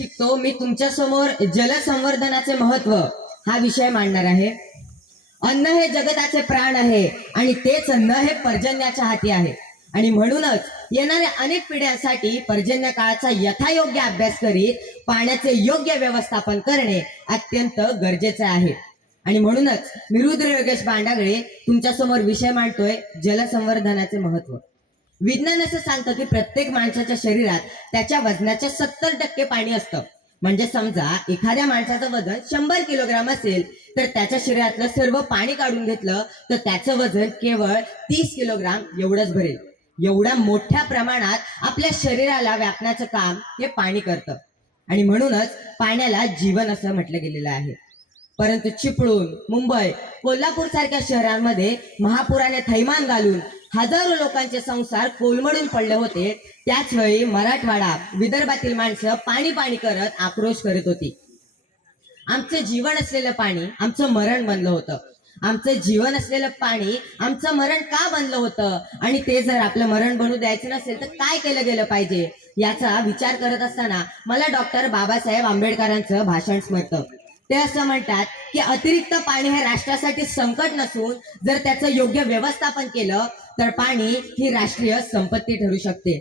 शिकतो. मी तुमच्यासमोर जलसंवर्धनाचे महत्त्व हा विषय मांडणार आहे. अन्न हे जगताचे प्राण आहे आणि तेच अन्न हे पर्जन्याच्या हाती आहे. आणि म्हणूनच येणाऱ्या अनेक पिढ्यांसाठी पर्जन्य काळाचा यथायोग्य अभ्यास करीत पाण्याचे योग्य व्यवस्थापन करणे अत्यंत गरजेचे आहे. आणि म्हणूनच मी रुद्र योगेश बांडागळे तुमच्यासमोर विषय मांडतोय जलसंवर्धनाचे महत्त्व. विज्ञान असं सांगतं की प्रत्येक माणसाच्या शरीरात त्याच्या वजनाच्या सत्तर टक्के पाणी असतं. म्हणजे समजा एखाद्या माणसाचं वजन शंभर किलोग्राम असेल तर त्याच्या शरीरातलं सर्व पाणी काढून घेतलं तर त्याचं वजन केवळ तीस किलोग्राम एवढंच भरेल. एवढ्या मोठ्या प्रमाणात आपल्या शरीराला व्यापण्याचं काम हे पाणी करतं. आणि म्हणूनच पाण्याला जीवन असं म्हटलं गेलेलं आहे. परंतु चिपळूण मुंबई कोल्हापूर सारख्या शहरांमध्ये महापुराने थैमान घालून हजारो लोकांचे संसार कोलमडून पडले होते. त्याच वेळी मराठवाडा विदर्भातील माणसं पाणी पाणी करत आक्रोश करत होती. आमचं जीवन असलेलं पाणी आमचं मरण बनलं होतं. आमचं जीवन असलेलं पाणी आमचं मरण का बनलं होतं? आणि ते जर आपलं मरण बनू द्यायचं नसेल तर काय केलं गेलं पाहिजे? याचा विचार करत असताना मला डॉक्टर बाबासाहेब आंबेडकरांचं भाषण स्मरतं. ते असं म्हणतात की अतिरिक्त पाणी हे राष्ट्रासाठी संकट नसून जर त्याचं योग्य व्यवस्थापन केलं तर पाणी ही राष्ट्रीय संपत्ती ठरू शकते.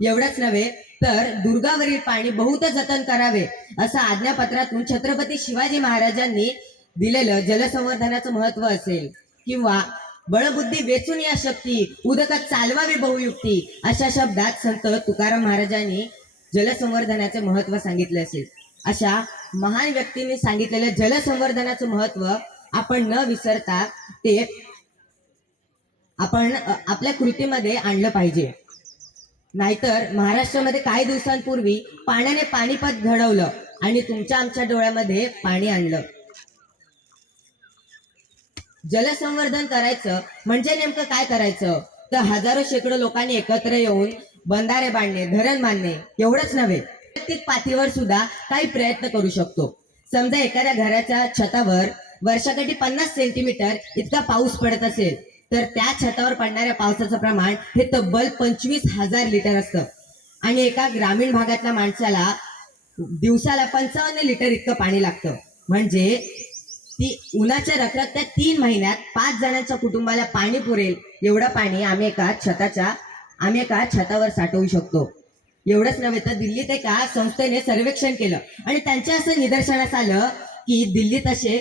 एवढंच नव्हे तर दुर्गावरील पाणी बहुत जतन करावे असं आज्ञापत्रातून छत्रपती शिवाजी महाराजांनी दिलेलं जलसंवर्धनाचं महत्त्व असेल. किंवा बळबुद्धी वेचून या शक्ती उदकात चालवावी बहुयुक्ती अशा शब्दात संत तुकाराम महाराजांनी जलसंवर्धनाचे महत्त्व सांगितले असेल. अशा महान व्यक्तींनी सांगितलेलं जलसंवर्धनाचं महत्त्व आपण न विसरता ते आपण आपल्या कृतीमध्ये आणलं पाहिजे. नाहीतर महाराष्ट्रामध्ये काही दिवसांपूर्वी पाण्याने पाणीपत घडवलं आणि तुमच्या आमच्या डोळ्यामध्ये पाणी आणलं. जलसंवर्धन करायचं म्हणजे नेमकं काय करायचं? तर हजारो शेकडो लोकांनी एकत्र येऊन बंधारे बांधणे धरण बांधणे एवढंच नव्हे. वैयक्तिक पातळीवर सुद्धा काही प्रयत्न करू शकतो. समजा एखाद्या घराच्या छतावर वर्षाकाठी पन्नास सेंटीमीटर इतका पाऊस पडत असेल तर त्या छतावर पडणाऱ्या पावसाचं प्रमाण हे तब्बल पंचवीस हजार लिटर असतं. आणि एका ग्रामीण भागातल्या माणसाला दिवसाला पंचावन्न लिटर इतकं पाणी लागतं. म्हणजे ती उन्हाच्या रखरखत्या तीन महिन्यात पाच जणांच्या कुटुंबाला पाणी पुरेल एवढं पाणी आम्ही एका छताच्या आम्ही एका छतावर साठवू शकतो. एवढंच नव्हे तर दिल्लीत एका संस्थेने सर्वेक्षण केलं. आणि त्यांच्या असं निदर्शनास आलं की दिल्लीत असे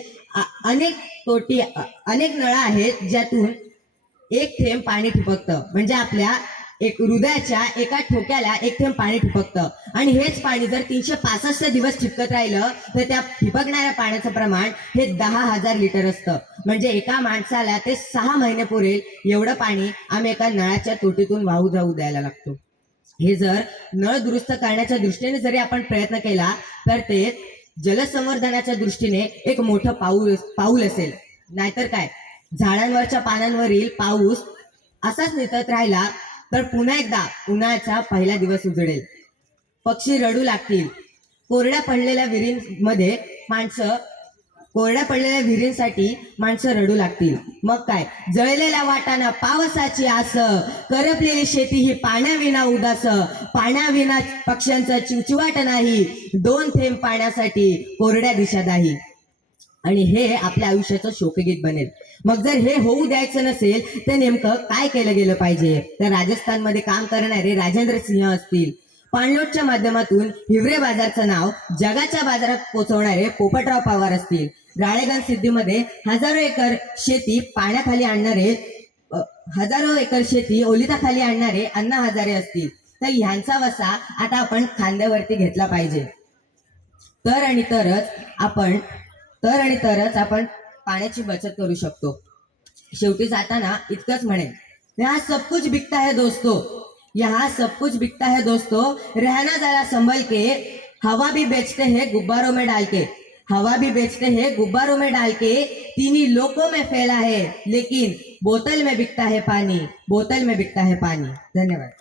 अनेक तोटी अनेक नळ आहेत ज्यातून एक थेंब पाणी ठिपकतं. म्हणजे आपल्या एक हृदयाच्या एका ठोक्याला एक थेंब पाणी ठिपकतं. आणि हेच पाणी जर तीनशे पासष्ट दिवस ठिपकत राहिलं तर त्या ठिपकणाऱ्या पाण्याचं प्रमाण हे दहा हजार लिटर असतं. म्हणजे एका माणसाला ते सहा महिने पुरेल एवढं पाणी आम्ही एका नळाच्या तोटीतून वाहू जाऊ द्यायला लागतो. हे जर नळ दुरुस्त करण्याच्या दृष्टीने जरी आपण प्रयत्न केला तर ते जलसंवर्धनाच्या दृष्टीने एक मोठं पाऊल पाऊल असेल. नाहीतर काय? झाडांवरच्या पानांवरील पाऊस असाच नितत राहिला तर पुन्हा एकदा उन्हाळ्याचा पहिला दिवस उजडेल. पक्षी रडू लागतील. कोरड्या पडलेल्या विहिरींमध्ये माणसं कोरड्या पडलेल्या विहिरींसाठी माणसं रडू लागतील. मग काय? जळलेल्या वाटाना पावसाची आस करपलेली शेती ही पाण्याविना उदास पाण्याविना पक्ष्यांचा चिवचिवाट नाही. दोन थेंब पाण्यासाठी कोरड्या दिशादाही. आणि हे आपल्या आयुष्याचं शोकगीत बनेल. मग जर हे होऊ द्यायचं नसेल तर नेमकं काय केलं गेलं पाहिजे? तर राजस्थानमध्ये काम करणारे राजेंद्र सिंह असतील. पाणलोटच्या माध्यमातून हिवरे बाजारचं नाव जगाच्या बाजारात पोहोचवणारे पोपटराव पवार असतील. राळेगण सिद्धीमध्ये हजारो एकर शेती पाण्याखाली आणणारे हजारो एकर शेती ओलिताखाली आणणारे अण्णा हजारे असतील. तर ह्यांचा वसा आता आपण खांद्यावरती घेतला पाहिजे. तर आणि तरच आपण तर आणि तरच आपण पाण्याची बचत करू शकतो. शेवटी जाताना इतकंच म्हणेन. यहाँ सब कुछ बिकता है दोस्तों. यहाँ सब कुछ बिकता है दोस्तों. रहना जरा संभल के हवा भी बेचते हैं गुब्बारों में डाल के. हवा भी बेचते हैं गुब्बारों में डाल के तीनी लोगों में फैला है लेकिन बोतल में बिकता है पानी बोतल में बिकता है पानी। धन्यवाद।